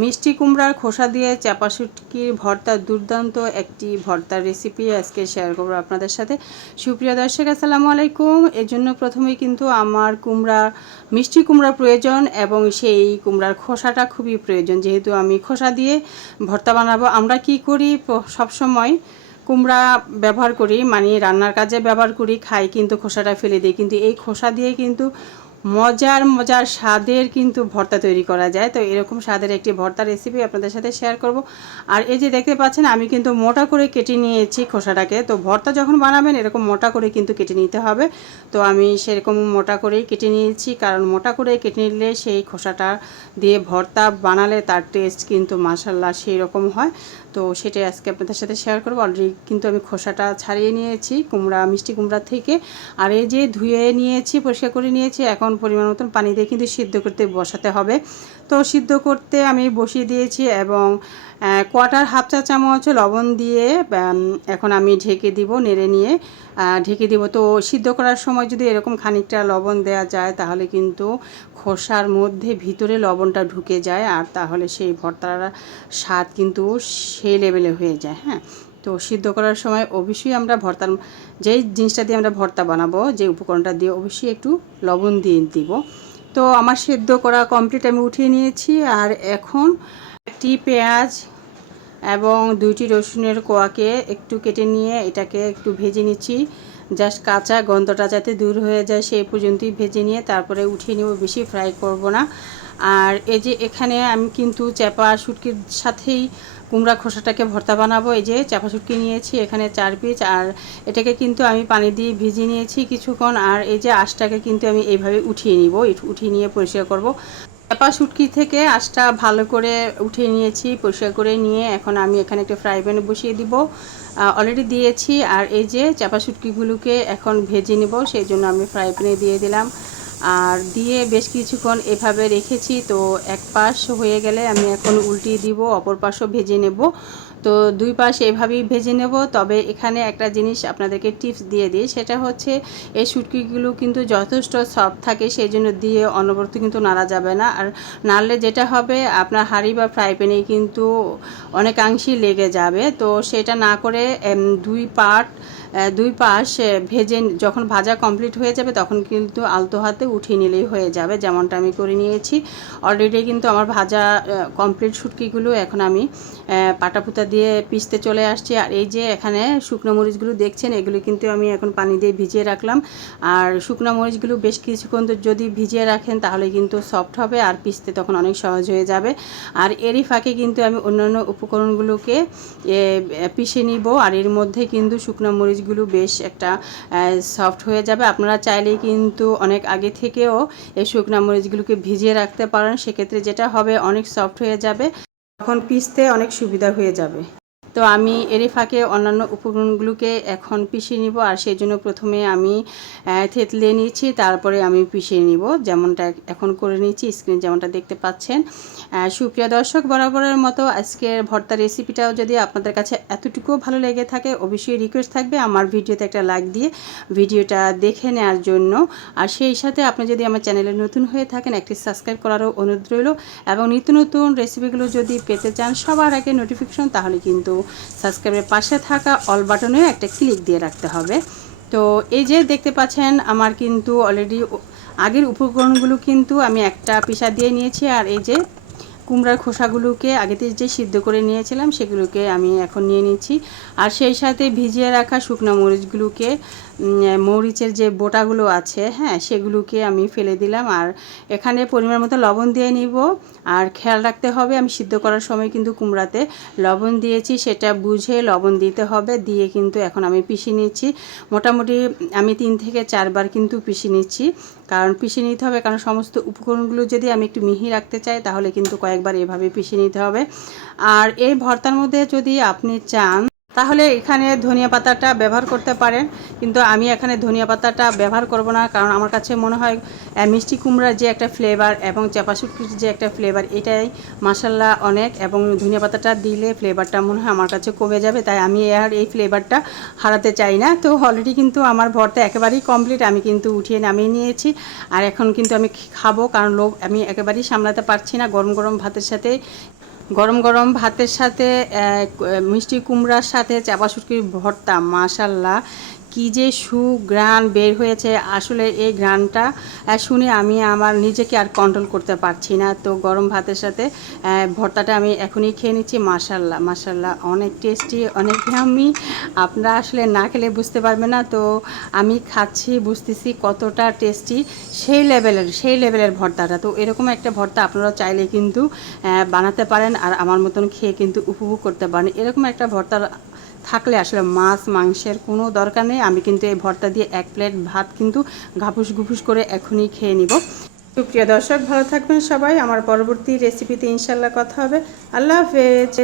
মিষ্টি কুমড়ার খোসা দিয়ে চাপা শুটকির ভর্তা দুর্দান্ত একটি ভর্তার রেসিপি আজকে শেয়ার করব আপনাদের সাথে। সুপ্রিয় দর্শক, আসসালামু আলাইকুম। এর জন্য প্রথমেই কিন্তু আমার কুমড়া, মিষ্টি কুমড়া প্রয়োজন এবং সেই কুমড়ার খোসাটা খুবই প্রয়োজন। যেহেতু আমি খোসা দিয়ে ভর্তা বানাবো, আমরা কি করি? সবসময় কুমড়া ব্যবহার করি মানে রান্নার কাজে ব্যবহার করি, খাই, কিন্তু খোসাটা ফেলে দিই। কিন্তু এই খোসা দিয়ে কিন্তু মজার মজার স্বাদের কিন্তু ভর্তা তৈরি করা যায়। তো এরকম স্বাদের একটি ভর্তা রেসিপি আপনাদের সাথে শেয়ার করব। আর এই যে দেখতে পাচ্ছেন, আমি কিন্তু মোটা করে কেটে নিয়েছি খোসাটাকে। তো ভর্তা যখন বানাবেন, এরকম মোটা করে কিন্তু কেটে নিতে হবে। তো আমি সেরকম মোটা করেই কেটে নিয়েছি, কারণ মোটা করে কেটে নিলে সেই খোসাটা দিয়ে ভর্তা বানালে তার টেস্ট কিন্তু মাসাল্লাহ সেই রকম হয়। তো সেটাই আজকে আপনাদের সাথে শেয়ার করব। অলরেডি কিন্তু আমি খোসাটা ছাড়িয়ে নিয়েছি, কুমড়া, মিষ্টি কুমড়া থেকে। আর এই যে ধুয়ে নিয়েছি, পরিষ্কার করে নিয়েছি, এখন পরিমাণ মতন পানি দিয়ে কিন্তু সিদ্ধ করতে বসাতে হবে। তো সিদ্ধ করতে আমি বসিয়ে দিয়েছি এবং কোয়াটার হাফ চা চামচ লবণ দিয়ে এখন আমি ঢেকে দিব নেড়ে নিয়ে। ঢেকে দিব। তো সিদ্ধ করার সময় যদি এরকম খানিকটা লবণ দেওয়া যায়, তাহলে কিন্তু খোসার মধ্যে ভিতরে লবণটা ঢুকে যায় আর তাহলে সেই ভর্তার স্বাদ কিন্তু সেই লেভেলে হয়ে যায় হ্যাঁ। তো সিদ্ধ করার সময় অবশ্যই আমরা ভর্তার, যেই জিনিসটা দিয়ে আমরা ভর্তা বানাবো, যে উপকরণটা দিয়ে অবশ্যই একটু লবণ দিয়ে দিব। তো আমার সেদ্ধ করা কমপ্লিট আমি উঠিয়ে নিয়েছি। আর এখন একটি পেঁয়াজ এবং দুইটি রসুনের কোয়াকে একটু কেটে নিয়ে এটাকে একটু ভেজে নিচ্ছি। জাস্ট কাঁচা গন্ধটা যাতে দূর হয়ে যায় সেই পর্যন্তই ভেজে নিয়ে তারপরে উঠিয়ে নেব, বেশি ফ্রাই করব না। আর এই যে এখানে আমি কিন্তু চাপা শুটকির সাথেই কুমড়া খোসাটাকে ভর্তা বানাবো। এই যে চাপা শুটকি নিয়েছি, এখানে চার পিস, আর এটাকে কিন্তু আমি পানি দিয়ে ভিজিয়ে নিয়েছি কিছুক্ষণ। আর এই যে আঁশটাকে কিন্তু আমি এইভাবে উঠিয়ে নিব, উঠিয়ে নিয়ে পরিষ্কার করব। চাপা শুটকি থেকে আঁশটা ভালো করে উঠিয়ে নিয়েছি, পরিষ্কার করে নিয়ে এখন আমি এখানে একটা ফ্রাই প্যানে বসিয়ে দিব। অলরেডি দিয়েছি আর এই যে চাপা শুটকিগুলোকে এখন ভেজে নেব, সেই জন্য আমি ফ্রাই প্যানে দিয়ে দিলাম। আর দিয়ে বেশ কিছুক্ষণ এভাবে রেখেছি, তো এক পাশ হয়ে গেলে আমি এখন উল্টিয়ে দিব, অপর পাশও ভেজে নেব। তো দুই পাশ এভাবেই ভেজে নেব। তবে এখানে একটা জিনিস আপনাদেরকে টিপস দিয়ে দিই, সেটা হচ্ছে এই শুটকিগুলো কিন্তু যথেষ্ট সফট থাকে সেই জন্য দিয়ে অনবরত কিন্তু নাড়া যাবে না। আর নাড়লে যেটা হবে, আপনার হাঁড়ি বা ফ্রাই প্যানে কিন্তু অনেকাংশেই লেগে যাবে। তো সেটা না করে দুই পার্ট দুই পাশ ভেজে যখন ভাজা কমপ্লিট হয়ে যাবে, তখন কিন্তু আলতো হাতে উঠিয়ে নিলেই হয়ে যাবে, যেমনটা আমি করে নিয়েছি। অলরেডি কিন্তু আমার ভাজা কমপ্লিট শুটকিগুলো এখন আমি পাটাপুতা দিয়ে পিষতে চলে আসছি। আর এই যে এখানে শুকনো মরিচগুলো দেখছেন, এগুলো কিন্তু আমি এখন পানি দিয়ে ভিজিয়ে রাখলাম। আর শুকনো মরিচগুলো বেশ কিছুক্ষণ যদি ভিজিয়ে রাখেন, তাহলে কিন্তু সফট হবে আর পিষতে তখন অনেক সহজ হয়ে যাবে। আর এরই ফাঁকে কিন্তু আমি অন্যান্য উপকরণগুলোকে পিষে নিব। আর এর মধ্যে কিন্তু শুকনো মরিচগুলো বেশ একটা সফট হয়ে যাবে। আপনারা চাইলেই কিন্তু অনেক আগে থেকেও এই শুকনো মরিচগুলোকে ভিজিয়ে রাখতে পারেন। সেক্ষেত্রে যেটা হবে, অনেক সফট হয়ে যাবে। তখন পিষতে অনেক সুবিধা হয়ে যাবে। তো আমি এরই ফাঁকে অন্যান্য উপকরণগুলোকে এখন পিষিয়ে নিব, আর সেই জন্য প্রথমে আমি থেতলে নিয়েছি, তারপরে আমি পিষিয়ে নিব। যেমনটা এখন করে নিয়েছি স্ক্রিন যেমনটা দেখতে পাচ্ছেন। সুপ্রিয় দর্শক, বরাবরের মতো আজকের ভর্তা রেসিপিটাও যদি আপনাদের কাছে এতটুকুও ভালো লেগে থাকে, অবশ্যই রিকোয়েস্ট থাকবে আমার ভিডিওতে একটা লাইক দিয়ে ভিডিওটা দেখে নেওয়ার জন্য। আর সেই সাথে আপনি যদি আমার চ্যানেলে নতুন হয়ে থাকেন, একটি সাবস্ক্রাইব করারও অনুরোধ রইল। এবং নিত্য নতুন রেসিপিগুলো যদি পেতে চান, সবার আগে নোটিফিকেশন তাহলে কিন্তু সাবস্ক্রাইবের পাশে থাকা অল বাটনেও একটা ক্লিক দিয়ে রাখতে হবে। তো এই যে দেখতে পাচ্ছেন, আমার কিন্তু অলরেডি আগের উপকরণগুলো কিন্তু আমি একটা পিসা দিয়ে নিয়েছি আর এই যে কুমড়ার খোসাগুলোকে আগে থেকে যে সিদ্ধ করে নিয়েছিলাম, সেগুলোকে আমি এখন নিয়ে নিচ্ছি। আর সেই সাথে ভিজিয়ে রাখা শুকনো মরিচগুলোকে মরিচের যে বোটাগুলো আছে হ্যাঁ সেগুলোকে আমি ফেলে দিলাম। আর এখানে পরিমাণ মতো লবণ দিয়ে নিব। আর খেয়াল রাখতে হবে, আমি সিদ্ধ করার সময় কিন্তু কুমড়াতে লবণ দিয়েছি, সেটা বুঝে লবণ দিতে হবে। দিয়ে কিন্তু এখন আমি পিষে নিচ্ছি। মোটামুটি আমি তিন থেকে চারবার কিন্তু পিষে নিচ্ছি। কারণ পিষে নিতে হবে, কারণ সমস্ত উপকরণগুলো যদি আমি একটু মিহি রাখতে চাই, তাহলে কিন্তু কয়েকবার এভাবে পিষে নিতে হবে। আর এই ভর্তার মধ্যে যদি আপনি চান তাহলে এখানে ধনিয়া পাতাটা ব্যবহার করতে পারেন, কিন্তু আমি এখানে ধনিয়া পাতাটা ব্যবহার করব না, কারণ আমার কাছে মনে হয় মিষ্টি কুমড়ার যে একটা ফ্লেভার এবং চাপা শুটকির যে একটা ফ্লেভার এটাই মাসাল্লাহ অনেক, এবং ধনিয়া পাতাটা দিলে ফ্লেভারটা মনে হয় আমার কাছে কমে যাবে, তাই আমি আর এই ফ্লেভারটা হারাতে চাই না। তো অলরেডি কিন্তু আমার ভর্তা একেবারেই কমপ্লিট আমি কিন্তু উঠিয়ে নামিয়ে নিয়েছি, আর এখন কিন্তু আমি খাব, কারণ লোক আমি একেবারেই সামলাতে পারছি না, গরম গরম ভাতের সাথে গরম গরম ভাতের সাথে মিষ্টি কুমড়ার সাথে চাপা শুটকির ভর্তা মাশাল্লাহ। কি যে সুগ্রান বের হয়েছে, আসলে এই গ্রানটা শুনে আমি আমার নিজেকে আর কন্ট্রোল করতে পারছি না। তো গরম ভাতের সাথে ভর্তাটা আমি এখনই খেয়ে নিচ্ছি। মাশাল্লাহ মাশাল্লাহ, অনেক টেস্টি অনেক আমি আপনারা আসলে না খেলে বুঝতে পারবে না। তো আমি খাচ্ছি, বুঝতেছি কতটা টেস্টি সেই লেভেলের সেই লেভেলের ভর্তাটা। তো এরকম একটা ভর্তা আপনারা চাইলে কিন্তু বানাতে পারেন আর আমার মতন খেয়ে কিন্তু উপভোগ করতে পারেন। এরকম একটা ভর্তা থাকলে আসলে মাছ, মাংসের কোনো দরকার নেই। আমি কিন্তু এই ভর্তা দিয়ে এক প্লেট ভাত কিন্তু ঘাপুস ঘুপুস করে এখনই খেয়ে নিব। সুপ্রিয় দর্শক, ভালো থাকবেন সবাই। আমার পরবর্তী রেসিপিতে ইনশাল্লাহ কথা হবে। আল্লাহ হাফেজ।